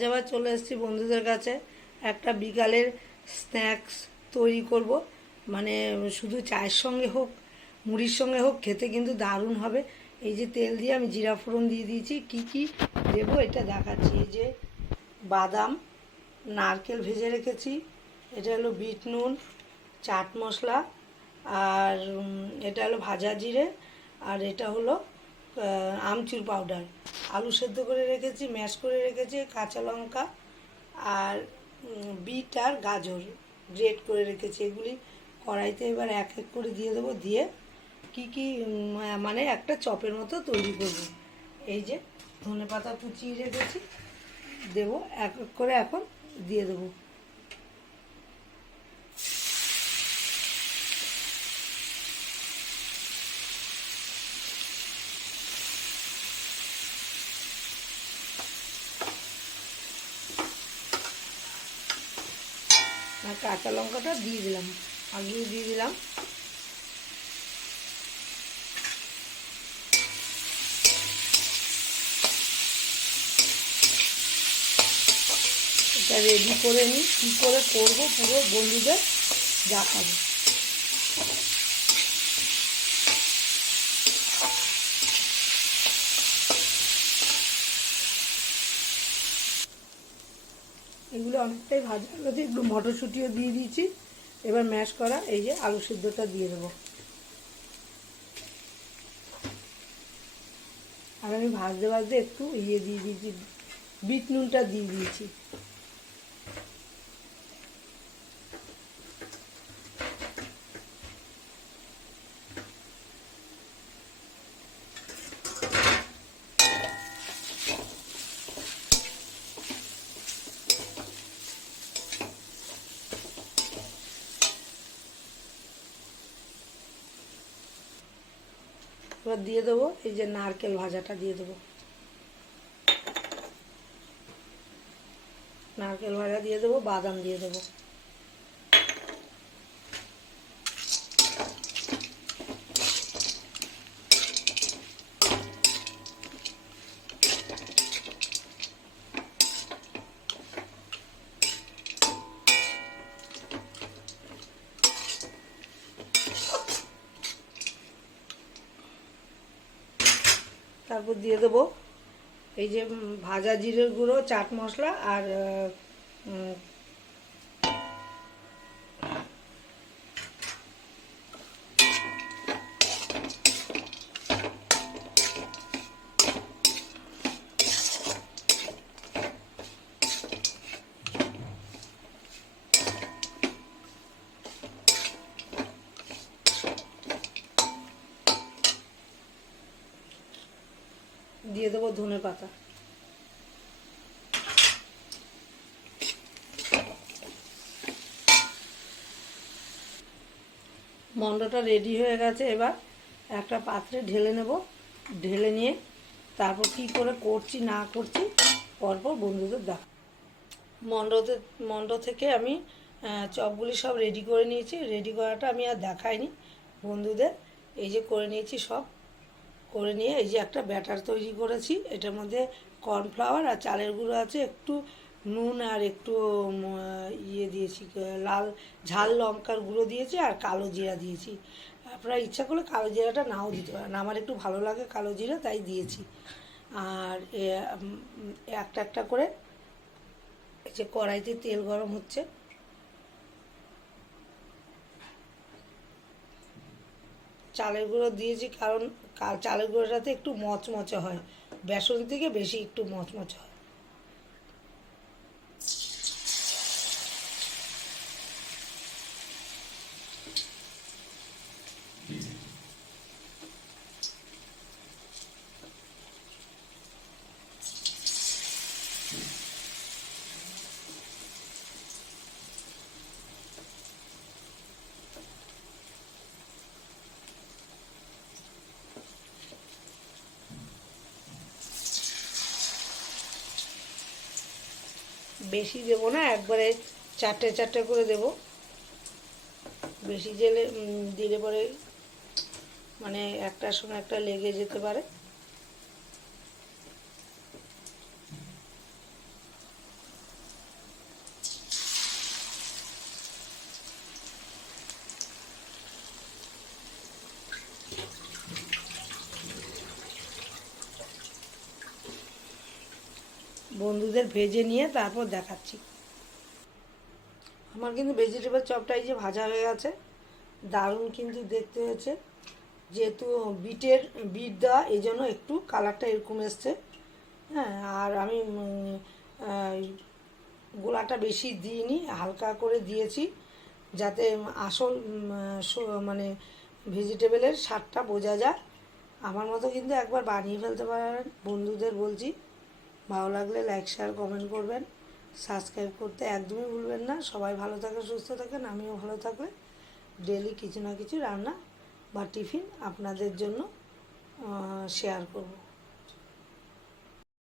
আজ আবার চলে এসেছি বন্ধুদের কাছে। একটা বিকালের স্ন্যাক্স তৈরি করব। মানে শুধু চায়ের সঙ্গে হোক, মুড়ির সঙ্গে হোক, খেতে কিন্তু দারুণ হবে। এই যে তেল দিয়ে আমি জিরা ফোড়ন দিয়ে দিয়েছি। কি কি দেবো এটা দেখাচ্ছি। এই যে বাদাম, নারকেল ভেজে রেখেছি। এটা হলো বিট নুন, চাট মশলা, আর এটা হলো ভাজা জিরে, আর এটা হলো আমচুর পাউডার। আলু সেদ্ধ করে রেখেছি, ম্যাশ করে রেখেছি, কাঁচা লঙ্কা আর বিট আর গাজর গ্রেট করে রেখেছি। এগুলি কড়াইতে এবার এক এক করে দিয়ে দেবো, দিয়ে কি কি মানে একটা চপের মতো তৈরি করব। এই যে ধনে পাতা কুচিয়ে রেখেছি, দেবো এক এক করে এখন দিয়ে দেবো। আর কাঁচা লঙ্কাটা দিয়ে দিলাম। আগেও দিয়ে দিলাম। এটা রেডি করে নিই। কী করে করব? পুরো বন্ধুদের দেখাবো। এগুলো অনেকটাই ভাজা। হয়ে গেছে একটু মটরশুঁটিও দিয়ে দিয়েছি। এবার ম্যাশ করা এই যে আলু সিদ্ধটা দিয়ে দেবো। আর আমি ভাজতে ভাজতে একটু ইয়ে দিয়ে দিয়েছি, বিট নুনটা দিয়ে দিয়েছি। এবার দিয়ে দেবো, এই যে নারকেল ভাজাটা দিয়ে দেবো। নারকেল ভাজা দিয়ে দেবো, বাদাম দিয়ে দেবো। তারপর দিয়ে দেবো এই যে ভাজা জিরের গুঁড়ো চাট মশলা আর দিয়ে দেবো ধনে পাতা। মন্ডটা রেডি হয়ে গেছে, এবার একটা পাত্রে ঢেলে নেব। ঢেলে নিয়ে তারপর কি করে করছি, না করছি, পরপর বন্ধুদের দেখ মন্ডতে, মন্ড থেকে আমি চপগুলি সব রেডি করে নিয়েছি। রেডি করাটা আমি আর দেখাইনি বন্ধুদের। এই যে করে নিয়েছি সব। করে নিয়ে এই যে একটা ব্যাটার তৈরি করেছি। এটার মধ্যে কর্নফ্লাওয়ার আর চালের গুঁড়ো আছে, একটু নুন আর একটু ইয়ে দিয়েছি লাল ঝাল লঙ্কার গুঁড়ো দিয়েছি আর কালো জিরা দিয়েছি। আপনারা ইচ্ছা করলে কালো জিরাটা নাও দিতে পারেন। আমার একটু ভালো লাগে কালো জিরা, তাই দিয়েছি। আর একটা একটা করে যে কড়াইতে তেল গরম হচ্ছে। চালের গুঁড়ো দিয়েছি কারণ চালের গুঁড়োটাতে একটু মচমচে হয়। বেসন থেকে বেশি একটু মচমচে হয়। বেশি দেবো না, একবারে চারটে চারটে করে দেব। বেশি জেলে দিলে পরে মানে একটার সময় একটা লেগে যেতে পারে। বন্ধুদের ভেজে নিয়ে তারপর দেখাচ্ছি। আমার কিন্তু ভেজিটেবল চপটা এই যে ভাজা হয়ে গেছে, দারুণ কিন্তু দেখতে হয়েছে। যেহেতু বিটের, বিট দেওয়া, এই জন্য একটু কালারটা এরকম এসছে। হ্যাঁ আর আমি গোলাটা বেশি দিইনি, হালকা করে দিয়েছি, যাতে আসল মানে ভেজিটেবলের স্বাদটা বোঝা যায়। আমার মতো কিন্তু একবার বানিয়ে ফেলতে পারেন বন্ধুদের বলছি। ভালো লাগলে লাইক শেয়ার কমেন্ট করবেন। সাবস্ক্রাইব করতে একদমই ভুলবেন না। সবাই ভালো থাকে সুস্থ থাকেন, আমিও ভালো থাকলে ডেলি কিছু না কিছু রান্না বা টিফিন আপনাদের জন্য শেয়ার করব।